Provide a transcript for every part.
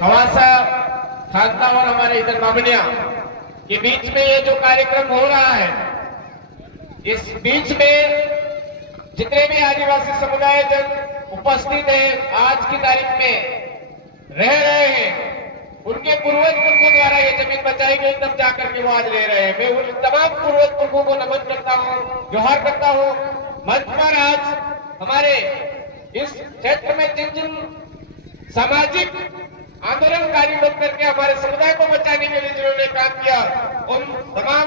हवासा खानका और हमारे इधर बामनिया के बीच में ये जो कार्यक्रम हो रहा है, इस बीच में जितने भी आदिवासी समुदाय जन उपस्थित हैं, आज की तारीख में रह रहे हैं, उनके पूर्वज पुरखों द्वारा ये जमीन बचाई गई, तब जाकर के वो आज रह रहे हैं। मैं उन तमाम पूर्वज पुरखों को नमन करता हूँ, जोहार करता हूँ। मंच पर आज हमारे इस क्षेत्र में जिन जिन सामाजिक आंदोलनकारी लोग करके हमारे समुदाय को बचाने के लिए जिन्होंने काम किया, उन तमाम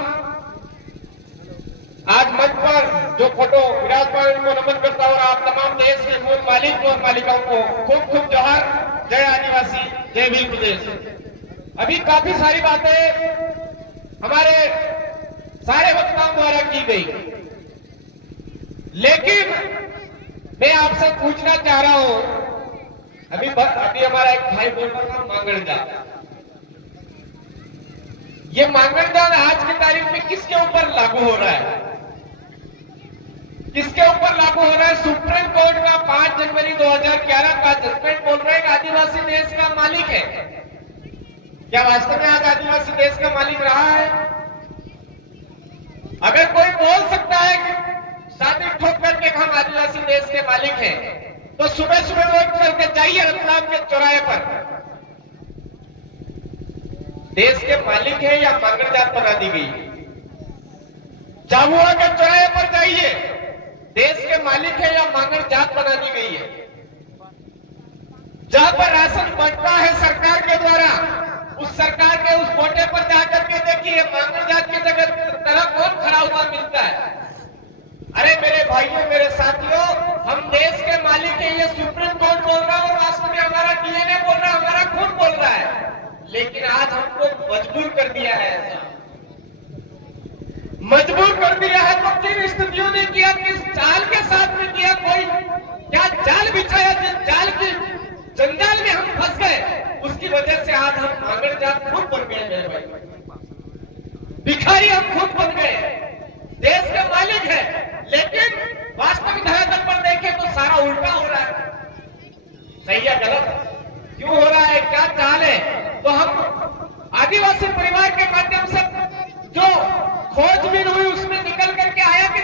आज मंच पर जो फोटो विराजमान उनको नमन करता हूँ। आप तमाम देश के मूल मालिक और मालिकाओं को खूब खूब जोहार। जय आदिवासी, जय भील प्रदेश। अभी काफी सारी बातें हमारे सारे वक्ताओं द्वारा की गई, लेकिन मैं आपसे पूछना चाह रहा हूं, अभी हमारा एक भाई बोल रहा था मांगणजात। ये मांगणजात आज की तारीख में किसके ऊपर लागू हो रहा है? किसके ऊपर लागू हो रहा है? सुप्रीम कोर्ट का 5 जनवरी 2011 का जजमेंट बोल रहा है कि आदिवासी देश का मालिक है। क्या वास्तव में आज आदिवासी देश का मालिक रहा है? अगर कोई बोल सकता है कि शादी ठोक करके हम आदिवासी देश के मालिक हैं, तो सुबह सुबह वो करके जाइए रतलाम के चौराहे पर। देश के मालिक है या मांगणजात बना दी गई? झाबुआ के चौराहे पर जाइए, देश के मालिक है या मांगणजात बना दी गई है? जहां पर राशन बंटता है सरकार के द्वारा, उस सरकार के उस कोटे पर जाकर के देखिए मांगणजात की तरह कौन खड़ा हुआ मिलता है। अरे मेरे भाइयों, मेरे साथियों, हम देश के मालिक हैं, ये सुप्रीम कोर्ट बोल रहा है और राष्ट्र में हमारा डीएनए बोल रहा है, हमारा खून बोल रहा है, लेकिन आज हमको मजबूर कर दिया है। ऐसा मजबूर कर दिया है तो किन स्थितियों ने किया, किस चाल के साथ में किया, कोई क्या जाल बिछाया, जिस जाल की जंजाल में हम फंस गए, उसकी वजह से आज हम मांगणजात खुद बन गए। मेरे भाई, भिखारी हम खुद बन गए। देश के मालिक है, लेकिन वास्तविक धरातल पर देखें तो सारा उल्टा हो रहा है। सही है गलत? क्यों हो रहा है? क्या चाल है? तो हम आदिवासी परिवार के माध्यम से जो खोजबीन हुई, उसमें निकल करके आया कि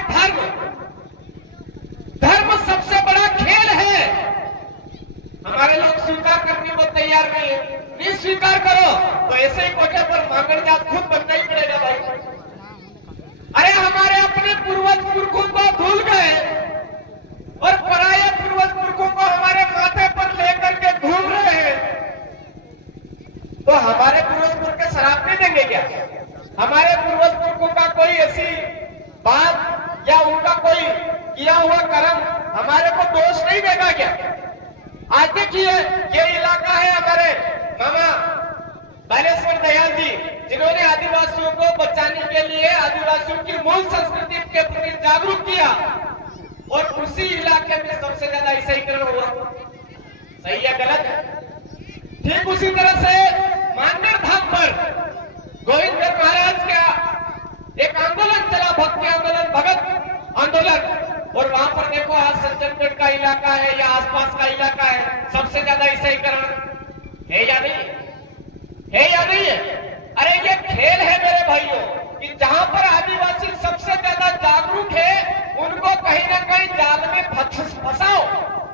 धर्म सबसे बड़ा खेल है। हमारे लोग स्वीकार करने को तैयार नहीं है। नहीं स्वीकार करो तो ऐसे ही कोटे पर मांगणजात खुद बनना ही पड़ेगा भाई। अरे हमारे अपने पूर्वज पुरखों को भूल गए और पराये पूर्वज पुरखों को हमारे माथे पर लेकर के घूम रहे हैं, तो हमारे पूर्वज पुरख शराब नहीं देंगे क्या? हमारे पूर्वज पुरखों का कोई ऐसी बात या उनका कोई किया हुआ कर्म हमारे को दोष नहीं देगा क्या? आज देखिए, ये इलाका है हमारे मामा बालेश्वर दयाल जी, जिन्होंने आदिवासियों को बचाने के लिए आदिवासियों की मूल संस्कृति के प्रति जागरूक किया, और उसी इलाके में सबसे ज्यादा ईसाईकरण हुआ। सही है गलत? ठीक उसी तरह से मानगढ़ धाम पर गोविंदगढ़ महाराज का एक आंदोलन चला, भक्ति आंदोलन, भगत आंदोलन, और वहां पर देखो आज सज्जनगढ़ का इलाका है या आसपास का इलाका है, सबसे ज्यादा ईसाईकरण है या नहीं? है या नहीं है? अरे ये खेल है मेरे भाइयों कि जहां पर आदिवासी सबसे ज्यादा जागरूक है, उनको कहीं ना कहीं जाल में फंसाओ।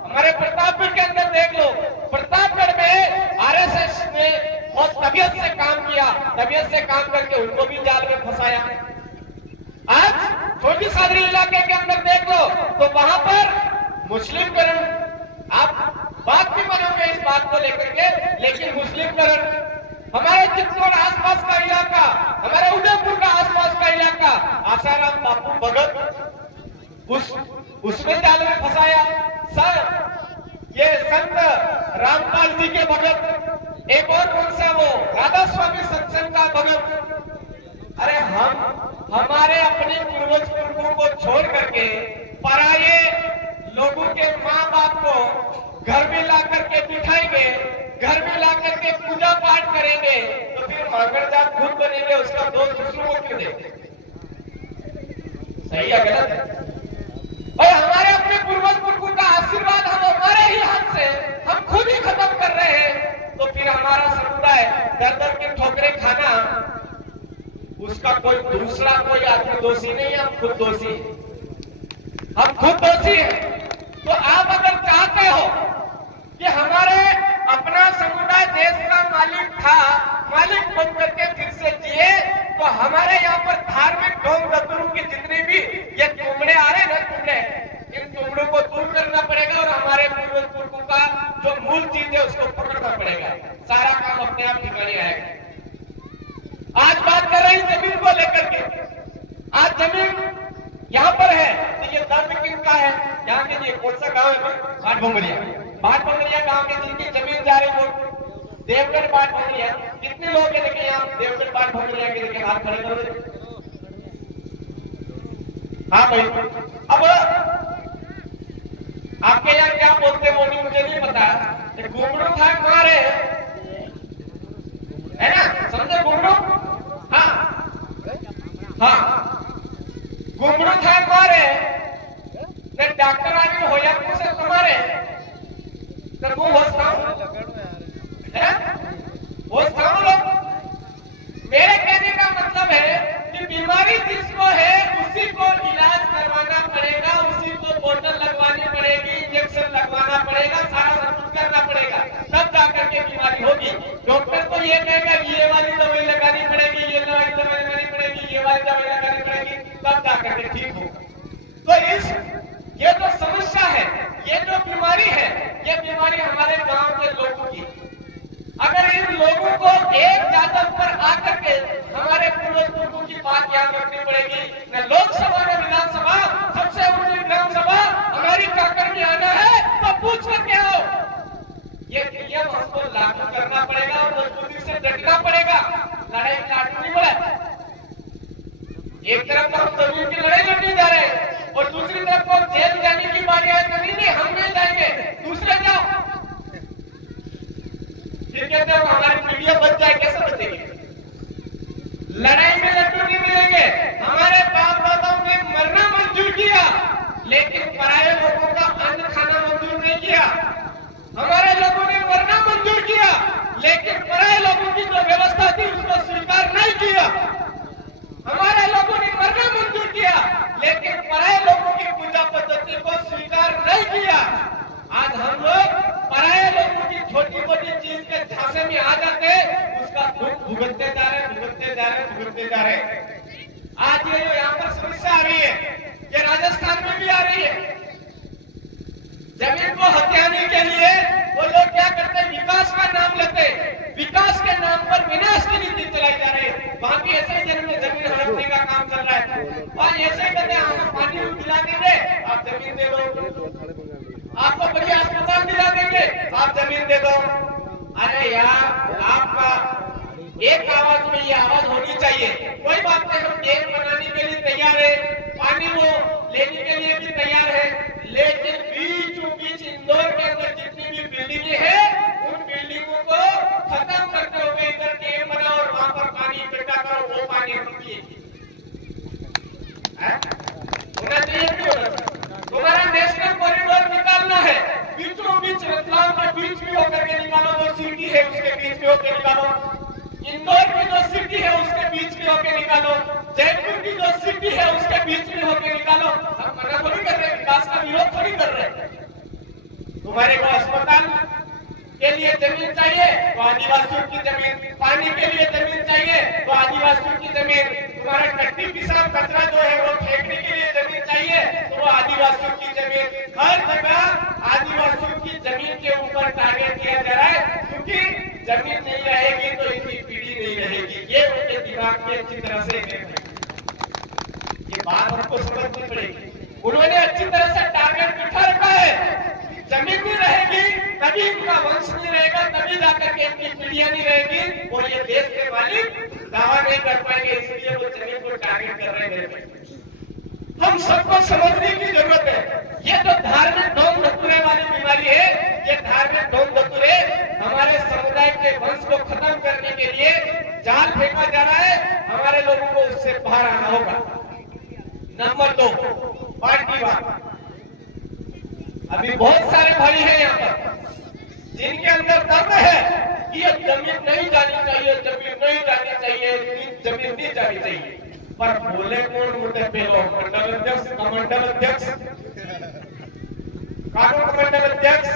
हमारे प्रतापगढ़ के अंदर देख लो, प्रतापगढ़ में आरएसएस ने बहुत तबीयत से काम किया, तबीयत से काम करके उनको भी जाल में फंसाया। आज छोटी सादरी इलाके के अंदर देख लो तो वहां पर मुस्लिमकरण, आप बात भी बनोगे इस बात को लेकर के, लेकिन मुस्लिमकरण, हमारे चित्तौड़ आसपास का इलाका, हमारे उदयपुर का आसपास का इलाका, आसाराम बापू भगत, उसमें जाल में फंसाया। ये संत रामपाल जी के भगत, एक और कौन सा वो राधा स्वामी सत्संग का भगत। अरे हमारे अपने पूर्वज पुरखों को छोड़ करके पराये लोगों के माँ बाप को घर में ला करके बिठाएंगे, घर में ला करके पूजा पाठ करेंगे, तो फिर मांगणजात खुद बनेंगे, उसका दोष दूसरों को क्यों देंगे? सही है गलत? और हमारे अपने पूर्वज पुरखों का आशीर्वाद हम हमारे ही हाथ से हम खुद ही खत्म कर रहे हैं, तो फिर हमारा दर दर की ठोकरें खाना, उसका कोई दूसरा कोई आदमी दोषी नहीं है, हम खुद दोषी हैं, हम खुद दोषी हैं। तो आप अगर चाहते हो कि हमारे अपना समुदाय देश का मालिक था, मालिक बन करके फिर से जिए, तो हमारे यहाँ पर धार्मिक ढोंग दतुरों की जितनी भी ये तुमड़े आ रहे ना, तुमड़े, इन तुमड़ों को दूर करना पड़ेगा और हमारे पूर्वज पुरखों का जो मूल चीज है उसको पकड़ना पड़ेगा, सारा काम अपने आप ठिकाने आएगा। आज बात कर रही जमीन को लेकर के, आज जमीन यहाँ पर है तो ये दर्द किनका है? यहाँ के लिए कौन सा गांव है? बाट भोंगरिया, बाट भोंगरिया गांव के जिनकी जमीन जा रही वो देवगढ़ बाट भोंगरिया। कितने लोग हैं देखे यहाँ देवगढ़ बाट भोंगरिया के, देखे हाथ खड़े करो। हाँ भाई, अब आपके यहाँ क्या बोलते हैं वो नहीं, मुझे नहीं पता। घुंगरू था मारे है ना, समझे घुंगरू? हाँ हाँ, घुंगरू था मारे ने डॉक्टर आदमी हो या कुछ तुम्हारे तो वो होता है, होता लोग। मेरे कहने का मतलब है कि बीमारी जिसको है उसी को इलाज करवाना पड़ेगा, उसी को बोतल लगवानी पड़ेगी, इंजेक्शन लगवाना पड़ेगा, सारा सब कुछ करना पड़ेगा, तब जाकर के बीमारी होगी। डॉक्टर को ये कहेगा ये वाली दवाई लगानी पड़ेगी, ये वाली दवाई लगानी पड़ेगी, ये वाली दवाई लगानी पड़ेगी, तब जाकर के ठीक होगा। तो इस ये जो समस्या है, ये जो बीमारी है, ये बीमारी हमारे गांव के लोगों की, अगर इन लोगों को एक जादव पर आकर के हमारे पूर्वज पुरखों की बात याद रखनी पड़ेगी। न लोकसभा न विधानसभा, सबसे ऊंची ग्राम सभा हमारी काकर में आना है तो पूछ करके आओ। ये नियम हमको लागू करना पड़ेगा और मजबूती से डटना पड़ेगा। लड़ाई लाटू नहीं बोला, एक तरफ हम जमीन की लड़ाई लड़ने जा रहे हैं और दूसरी तरफ को जेल जाने की बारी आए तो नहीं हम नहीं जाएंगे, दूसरे जाओ। फिर कहते हैं हमारी पीढ़ियां बच जाए, कैसे बचेगी? लड़ाई में लड्डू नहीं मिलेंगे। हमारे बाप दादाओं ने मरना मंजूर किया लेकिन पराये लोगों का अन्न खाना मंजूर नहीं किया। हमारे लोगों ने मरना मंजूर किया लेकिन पराये लोगों की जो व्यवस्था थी उसको स्वीकार नहीं किया। हमारे लोगों ने मरना मंजूर किया लेकिन पराये लोगों की पूजा पद्धति को स्वीकार नहीं किया। आज हम लोग पराये लोगों की छोटी मोटी चीज के झांसे में आ जाते, उसका दुख भुगतते जा रहे, भुगतते जा रहे, भुगतते जा रहे। आज ये जो यहाँ पर समस्या आ रही है, ये राजस्थान में भी आ रही है। जमीन को हथियाने के लिए वो लोग क्या करते हैं, विकास का नाम लेते, विकास के नाम पर विनाश की नीति चलाई जा रही है। बाकी ऐसे ही जन्म में जमीन हड़पने का काम चल रहा है और ऐसे ही कहते हैं हमें पानी दिला देंगे, आप जमीन दे दो, आपको बढ़िया अस्पताल दिला देंगे, आप जमीन दे दो। अरे यार, आपका एक आवाज में ये आवाज होनी चाहिए। कोई बात नहीं, हम डैम बनाने के लिए तैयार है, पानी वो लेने के लिए भी तैयार है, लेकिन बीचों बीच इंदौर के अंदर जितनी भी बिल्डिंगें हैं उन बिल्डिंगों को खत्म करते हुए इधर डैम बनाओ और वहां पर पानी इकट्ठा करो, वो पानी हम पिए। होना चाहिए क्यों? तुम्हारा नेशनल कॉरिडोर निकालना है, बीचों बीच रतलाम के बीच भी होकर के निकालो, जो सिटी है उसके बीच में होकर निकालो, इंदौर की जो सिटी है उसके बीच में होकर निकालो, जयपुर की जो सिटी है उसके बीच में होकर निकालो। हम मना थोड़ी कर रहे, विकास का विरोध थोड़ी कर रहे। तुम्हारे को अस्पताल के लिए जमीन चाहिए तो आदिवासियों की जमीन, पानी के लिए जमीन चाहिए तो आदिवासियों की जमीन, तुम्हारा टट्टी पिसाब कचरा जो है वो फेंकने के लिए जमीन चाहिए तो वो आदिवासियों की जमीन। हर जगह आदिवासियों की जमीन के ऊपर टारगेट किया जा रहा है, क्योंकि जमीन नहीं रहेगी तो इनकी पीढ़ी नहीं रहेगी। ये उनके दिमाग में अच्छी तरह से ये बात हमको समझनी पड़ेगी। उन्होंने अच्छी तरह से टारगेट बिठा रखा है, जमीन नहीं रहेगी तभी इनका वंश नहीं रहेगा, तभी जाकर के इनकी पीढ़ियां नहीं रहेगी और ये देश के मालिक दावा नहीं कर पाएंगे, इसलिए वो जमीन को टारगेट कर रहे हैं। हम सबको समझने की जरूरत है। ये जो धार्मिक ढोंग धतूरे वाली बीमारी है, ये धार्मिक ढोंग धतूरे हमारे समुदाय के वंश को खत्म करने के लिए जाल फेंका जा रहा है। हमारे लोगों को उससे बाहर आना होगा। नंबर 2, पार्टीवाद। अभी बहुत सारे भाई हैं यहाँ पर जिनके अंदर दर्द है कि ये जमीन नहीं जानी चाहिए, जमीन नहीं जानी चाहिए, जमीन नहीं जानी चाहिए। पर बोले कौन मुद्दे पे लोग? मंडल अध्यक्ष, कमंडल अध्यक्ष, कानून कमंडल अध्यक्ष,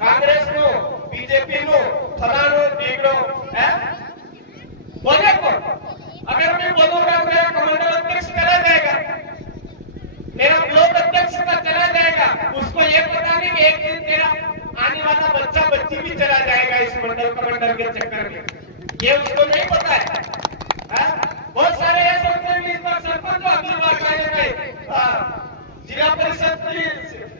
कांग्रेस नो, बीजेपी नो, फलानो ढीगड़ो है बोले कौन? अगर मैं बोलूंगा मेरा कमंडल अध्यक्ष चला जाएगा, मेरा ब्लॉक अध्यक्ष का चला जाएगा, उसको ये पता नहीं कि एक दिन मेरा आने वाला बच्चा बच्ची भी चला जाएगा इस मंडल कमंडल के चक्कर में, ये उसको नहीं पता है। बहुत सारे ऐसे होते हैं इस बार सरपंच को अगली बार जिला परिषद की,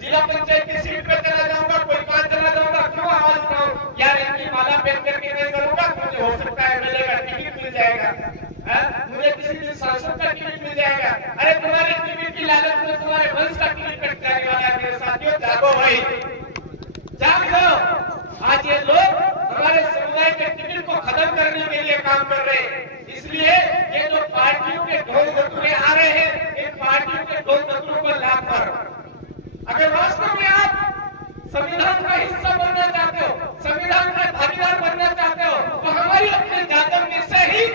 जिला पंचायत की सीट पे चला जाऊंगा, कोई काम चला जाऊंगा, क्यों आवाज उठाऊं यार, इनकी माला पहन करके नहीं करूंगा, मुझे हो सकता है एमएलए का टिकट मिल जाएगा, मुझे किसी दिन सांसद का टिकट मिल जाएगा। अरे तुम्हारे टिकट की लालच में तुम्हारे वंश का टिकट कट जाने वाला है। मेरे साथियों, जागो भाई, जाग जाओ। आज ये लोग हमारे समुदाय के टिकट को खत्म करने के लिए काम कर रहे हैं। इसलिए ये जो पार्टियों के ढोल धतूरे आ रहे हैं, इन पार्टियों के ढोल धतूरों को लात मारो। अगर वास्तव में आप संविधान का हिस्सा बनना चाहते हो, संविधान का भागीदार बनना चाहते हो, तो हमारी अपने जातक में से ही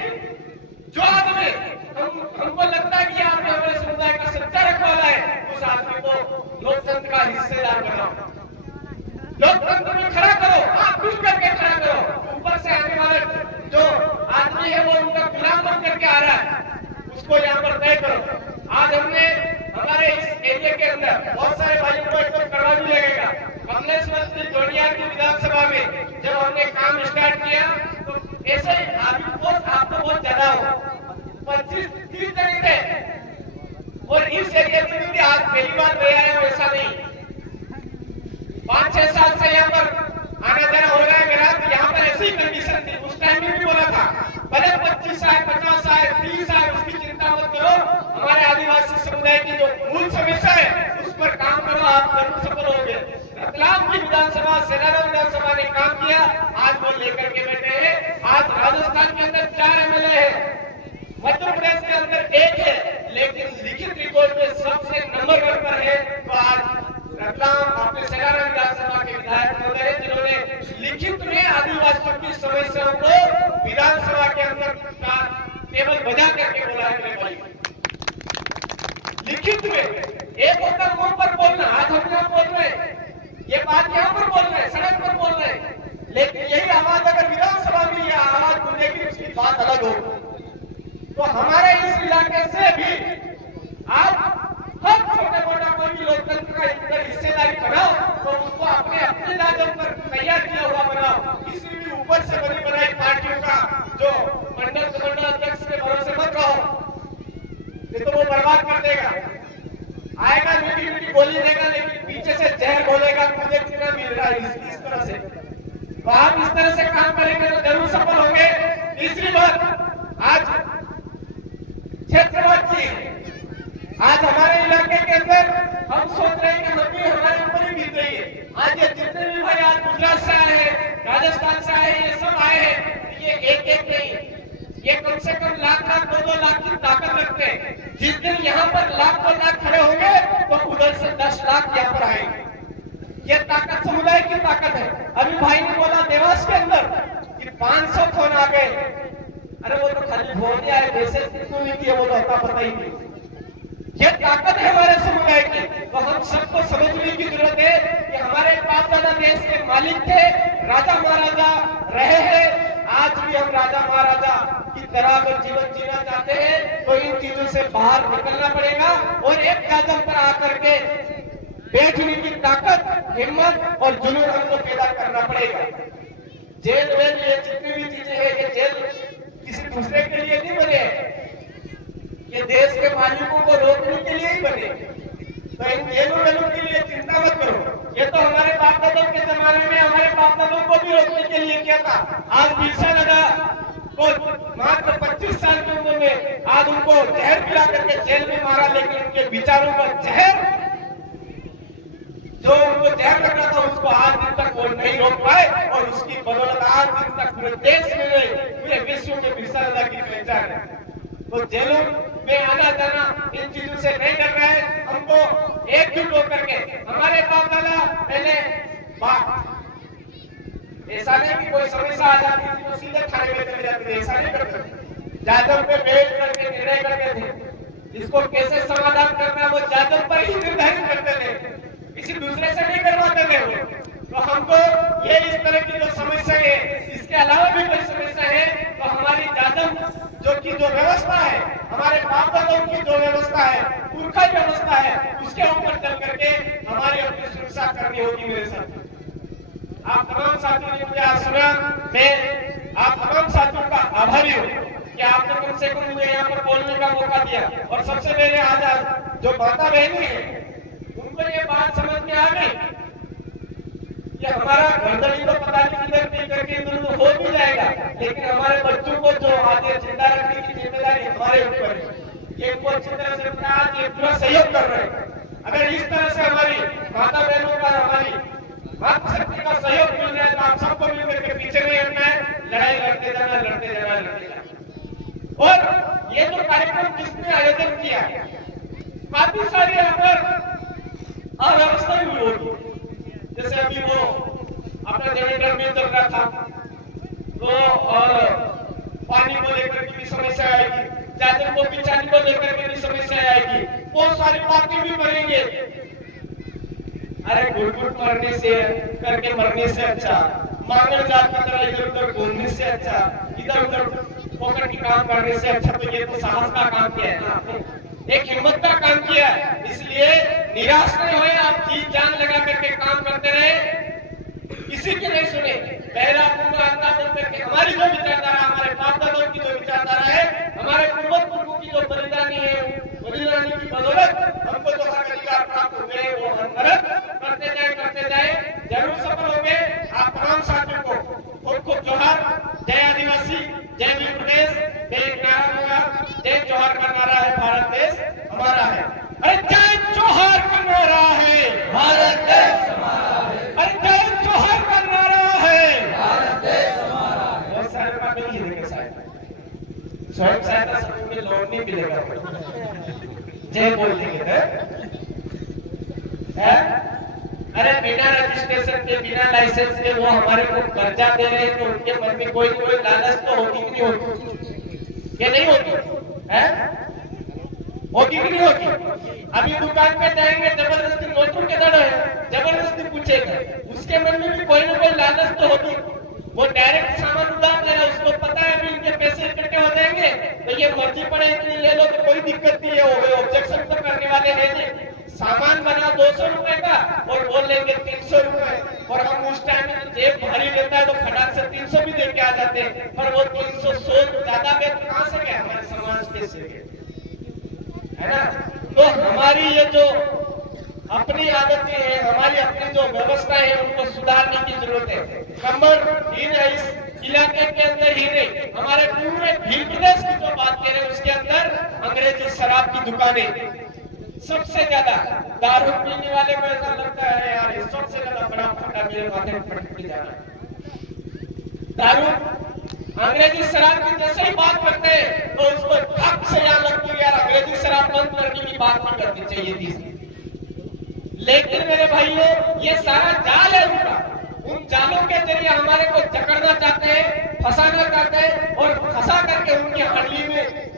जो आदमी हमको लगता है कि आपने हमारे समुदाय का सच्चा रखवाला है, उस आदमी को लोकतंत्र का हिस्सेदार बनाओ, लोकतंत्र में खड़ा करो, आप मिल करके खड़ा करो। ऊपर से आने वाले जो आदमी है वो उनका गुलाम बन करके आ रहा है, उसको यहाँ पर तय करो। आज हमने हमारे इस एरिया के अंदर बहुत सारे भाइयों को एकदम करवा भी लगेगा। कमलेश्वर जी जोड़ियार की विधानसभा में जब हमने काम स्टार्ट किया तो ऐसे ही आपको बहुत ज्यादा हो 25-30 जने थे, और इस एरिया में भी आज पहली बार गया है, ऐसा नहीं 5-6 साल से यहाँ पर आना जाना हो रहा है मेरा। तो यहाँ पर ऐसी कंडीशन थी, उस टाइम में भी बोला था भले 25 आए, 50 आए, 30 आए, उसकी चिंता मत करो, हमारे आदिवासी समुदाय की जो मूल समस्या है उस पर काम करो, आप जरूर सफल होंगे। रतलाम की विधानसभा, सेनारा विधानसभा ने काम किया, आज वो लेकर के बैठे हैं। आज राजस्थान के अंदर 4 एमएलए है, मध्य प्रदेश के अंदर 1 है, लेकिन लिखित रिपोर्ट में सबसे नंबर 1 पर है। तो आज रतलाम अपने सेनारा विधानसभा के विधायक महोदय हैं, जिन्होंने लिखित में आदिवासियों की समस्याओं को विधानसभा के अंदर टेबल बजा करके बोला है। मेरे भाई, लिखित में एक होकर मुंह पर बोलना, आज हम यहाँ बोल रहे हैं, ये बात यहाँ पर बोल रहे हैं, सड़क पर बोल रहे हैं, लेकिन यही आवाज अगर विधानसभा में यह आवाज बोलेगी, उसकी बात अलग हो। तो हमारे इस इलाके से भी आप हर छोटे मोटा कोई भी लोकतंत्र का इधर हिस्सेदारी बनाओ, तो उसको अपने अपने दायरे पर तैयार किया हुआ बनाओ। किसी भी ऊपर से बनी बनाई पार्टियों का जो मंडल अध्यक्ष के भरोसे मत रहो, नहीं तो वो बर्बाद कर देगा। आएगा मीठी मीठी बोली देगा, लेकिन पीछे से जहर बोलेगा मुझे कितना मिल रहा है, इस तरह से। तो आप इस तरह से काम करेंगे तो जरूर सफल होंगे। तीसरी बात, आज क्षेत्रवाद की, आज हमारे इलाके के अंदर हम सोच रहे हैं कि हम भी हमारे ऊपर ही बीत रही है। आज ये जितने भी भाई आज गुजरात से आए हैं, राजस्थान से आए हैं, ये सब आए हैं, ये एक नहीं, ये कम से कम लाख 2-2 लाख की ताकत रखते हैं। जिस दिन यहाँ पर लाख 2 लाख खड़े होंगे तो उधर से 10 लाख यहाँ पर आएंगे। ये ताकत समुदाय की ताकत है। अभी भाई ने बोला देवास के अंदर कि 500 फोन आ गए, अरे वो तो खाली फोन ही आए, मैसेज क्यों नहीं किए वो तो होता पता ही नहीं। ये ताकत है हमारे समुदाय की, तो हम सबको समझने की जरूरत है कि हमारे बाप दादा देश के मालिक थे, राजा महाराजा रहे हैं, आज भी हम राजा महाराजा की तरह अगर जीवन जीना चाहते हैं तो इन चीजों से बाहर निकलना पड़ेगा और एक कदम पर आकर के बैठने की ताकत, हिम्मत और जुनून हमको पैदा करना पड़ेगा। जेल वेल ये जितनी भी चीजें हैं, ये जेल किसी दूसरे के लिए नहीं बने, ये देश के मालिकों को रोकने के लिए ही बने। तो इन जेलों वेलों के लिए चिंता मत करो, ये तो हमारे बाप दादों के जमाने में हमारे बाप दादों को भी रोकने के लिए किया था। आज बिरसा मुंडा को मात्र 25 साल की उम्र में आज उनको जहर पिला करके जेल में मारा, लेकिन उनके विचारों का जहर, जो उनको जहर लग रहा था, उसको आज दिन तक वो नहीं रोक पाए और उसकी बदौलत आज दिन तक पूरे देश में, पूरे विश्व में बिरसा मुंडा की पहचान है। तो जेलों में आना जाना इन चीजों से नहीं डर रहा है, हमको एकजुट होकर के हमारे बाप दादा पहले ऐसा नहीं कि कोई समस्या आ जाती थी तो सीधे थाने में चले जाते थे, ऐसा नहीं करते। जादव पे बैठ करके निर्णय करते थे, इसको कैसे समाधान करना है वो जादव पर ही निर्धारित करते थे, किसी दूसरे से नहीं करवाते थे वो। तो हमको ये इस तरह की जो समस्या है, इसके अलावा भी कोई समस्या है तो हमारी जादव जो व्यवस्था है, हमारे बाप दादाओं की जो व्यवस्था है, पुरखा व्यवस्था है, उसके ऊपर चल करके हमारी अपनी सुरक्षा करनी होगी मेरे साथ। आप तमाम साथियों ने मुझे आज सुना, मैं आप तमाम साथियों का आभारी हूँ कि आपने कम से कम मुझे यहाँ पर बोलने का मौका दिया। और सबसे पहले आज जो माता बहनी है उनको ये बात समझ में आ गई कि हमारा गर्दनी तो पता नहीं किधर नहीं करके इधर हो भी जाएगा, लेकिन हमारे बच्चों को जो आगे जिंदा रखने की जिम्मेदारी हमारे ऊपर है। ये वो अच्छी तरह से आज ये पूरा सहयोग कर रहे हैं। अगर इस तरह से हमारी माता बहनों का, हमारी मातृशक्ति का सहयोग मिल रहा है तो आप सबको मिलकर के पीछे नहीं हटना है, लड़ाई लड़ते जाना, लड़ते जाना, लड़ते जाना। और ये जो कार्यक्रम जिसने आयोजन किया है, काफी सारी यहाँ पर अव्यवस्था हुई होगी। जैसे अभी वो अपना जनरेटर में चल रहा था तो और पानी को लेकर के भी समस्या आएगी, जादव को पिछाने को लेकर के भी समस्या आएगी, बहुत सारी बातें भी बढ़ेंगे। अरे गुड़गुड़ मरने से करके मरने से अच्छा, मांगड़ जात की तरह इधर उधर घूमने से अच्छा, इधर उधर पोकर की काम करने से अच्छा, तो ये तो साहस का काम किया है ना आपने, एक हिम्मत का काम किया है। इसलिए निराश नहीं हुए, आप जी जान लगा करके काम करते रहे, किसी की नहीं सुने। पहला पूरा बोल करके हमारी जो विचारधारा, हमारे बाप दादाओं की जो विचारधारा है, हमारे पूर्वज पुरखों की जो बलिदानी है, बलिदानी की बदौलत हमको जो हक अधिकार प्राप्त हुए वो हम करते जाए, जरूर सफल होंगे। आप तमाम साथियों को खूब खूब जोहार। जय आदिवासी, जय भीम प्रदेश। मैं एक नारा दूंगा, जय जोहार का नारा है, भारत देश हमारा है। अरे जय जोहार का नारा है, भारत देश हमारा है। अरे जय जोहार का नारा है, भारत देश हमारा है। बहुत सारे बात नहीं लिखेंगे शायद, स्वयं सहायता समूह में लोन नहीं मिलेगा, जय बोल देंगे है। अरे बिना रजिस्ट्रेशन के, बिना लाइसेंस के वो हमारे को कर्जा दे रहे हैं तो उनके मन में कोई लालच तो होती कि नहीं होती, ये नहीं होती है, होगी कि नहीं होती। अभी दुकान पे जाएंगे, जबरदस्ती नोटों के दर है, जबरदस्ती पूछेगा, उसके मन में भी कोई ना कोई लालच तो होगी। वो डायरेक्ट सामान उधार ले रहा, उसको पता है अभी इनके पैसे इकट्ठे हो जाएंगे तो ये मर्जी पड़े इतनी ले लो तो कोई दिक्कत नहीं है, हो गए। ऑब्जेक्शन तो करने वाले हैं नहीं। सामान बना 200 रुपए का और बोल लेंगे 300 रुपए, और हम उस टाइम में जेब भारी लेता है तो खटाक से 300 भी दे के आ जाते हैं, पर वो 300 ज्यादा गए तो कहां से गए, हमारे समाज कैसे गए, है ना। तो हमारी ये जो अपनी आदतें हैं, हमारी अपनी जो व्यवस्था है, उनको सुधारने की जरूरत है। नंबर हीन है इस इलाके के अंदर ही नहीं, हमारे पूरे भीम प्रदेश की जो बात करें उसके अंदर अंग्रेजी शराब की दुकानें सबसे ज्यादा, दारू पीने वाले को ऐसा लगता है यार ये सबसे ज्यादा बड़ा फटा मेरे माथे में पटक के जाना। दारू अंग्रेजी शराब की जैसे ही बात करते हैं तो उसको धक से यहाँ लगती है यार अंग्रेजी शराब बंद करने की बात नहीं करनी चाहिए थी। लेकिन मेरे भाइयों ये सारा जाल है उनका, उन जालों के जरिए हमारे को जकड़ना चाहते हैं, फंसाना चाहते हैं और फंसा करके उनकी हंडली में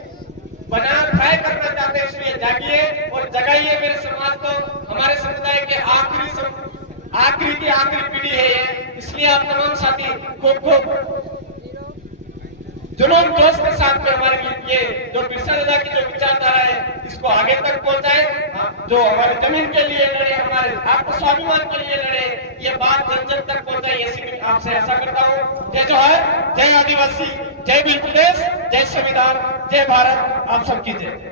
बना फ्राई करना चाहते हैं। इसलिए जागिए और जगाइए मेरे समाज को, हमारे समुदाय के आखिरी की आखिरी पीढ़ी है ये। इसलिए आप तमाम साथी खूब जुनून जोश के साथ में हमारे ये जो बिरसा दादा की जो विचारधारा है इसको आगे तक पहुंचाए, जो हमारी जमीन के लिए लड़े, हमारे आत्म स्वाभिमान के लिए लड़े, ये बात जन जन तक पहुंचाए, ऐसी मैं आपसे ऐसा करता हूँ। जय जोहार, जय आदिवासी, जय भीम प्रदेश, जय संविधान, जय भारत, आप सबकी जय।